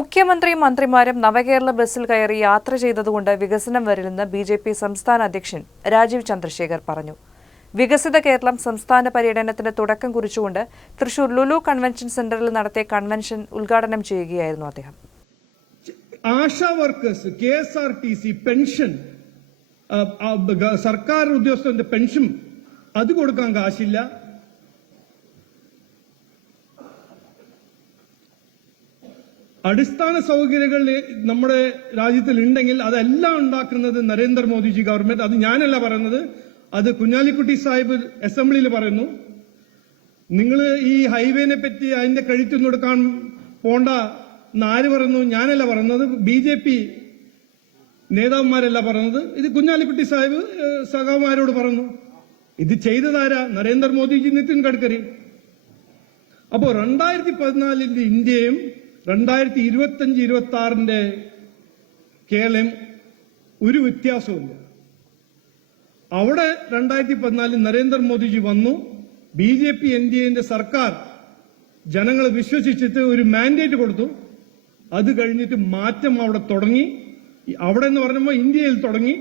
മുഖ്യമന്ത്രിയും മന്ത്രിമാരും നവകേരള ബസ്സിൽ കയറി യാത്ര ചെയ്തതുകൊണ്ട് വികസനം വരില്ലെന്ന് ബിജെപി സംസ്ഥാന അധ്യക്ഷൻ രാജീവ് ചന്ദ്രശേഖർ പറഞ്ഞു. വികസിത കേരളം സംസ്ഥാന പര്യടനത്തിന് തുടക്കം കുറിച്ചുകൊണ്ട് തൃശൂർ ലുലു കൺവെൻഷൻ സെന്ററിൽ നടത്തിയ കൺവെൻഷൻ ഉദ്ഘാടനം ചെയ്യുകയായിരുന്നു അദ്ദേഹം. ആശാ വർക്കേഴ്സ്, KSRTC പെൻഷൻ, സർക്കാർ ഉദ്യോഗസ്ഥന്റെ പെൻഷൻ അത് കൊടുക്കാൻ കാശില്ല. അടിസ്ഥാന സൗകര്യങ്ങൾ നമ്മുടെ രാജ്യത്തിൽ ഉണ്ടെങ്കിൽ അതെല്ലാം ഉണ്ടാക്കുന്നത് നരേന്ദ്രമോദിജി ഗവൺമെന്റ്. അത് ഞാനല്ല പറയുന്നത്, അത് കുഞ്ഞാലിക്കുട്ടി സാഹിബ് അസംബ്ലിയിൽ പറയുന്നു. നിങ്ങൾ ഈ ഹൈവേനെ പറ്റി അതിന്റെ ക്രെഡിറ്റ് കൊടുക്കാൻ പോണ്ട ആര് പറയുന്നു? ഞാനല്ല പറയുന്നത്, BJP നേതാക്കന്മാരല്ല പറയുന്നത്, ഇത് കുഞ്ഞാലിക്കുട്ടി സാഹിബ് സഖാമാരോട് പറഞ്ഞു. ഇത് ചെയ്തതാരാ? നരേന്ദ്രമോദിജി, നിതിൻ ഗഡ്കരി. അപ്പോ 2014 ഇന്ത്യയും 2025-26 കേരളം ഒരു വ്യത്യാസവുമില്ല. അവിടെ 2014 നരേന്ദ്രമോദിജി വന്നു, BJP NDA സർക്കാർ ജനങ്ങളെ വിശ്വസിച്ചിട്ട് ഒരു മാൻഡേറ്റ് കൊടുത്തു. അത് കഴിഞ്ഞിട്ട് മാറ്റം അവിടെ തുടങ്ങി. അവിടെ എന്ന് പറയുമ്പോൾ ഇന്ത്യയിൽ തുടങ്ങി.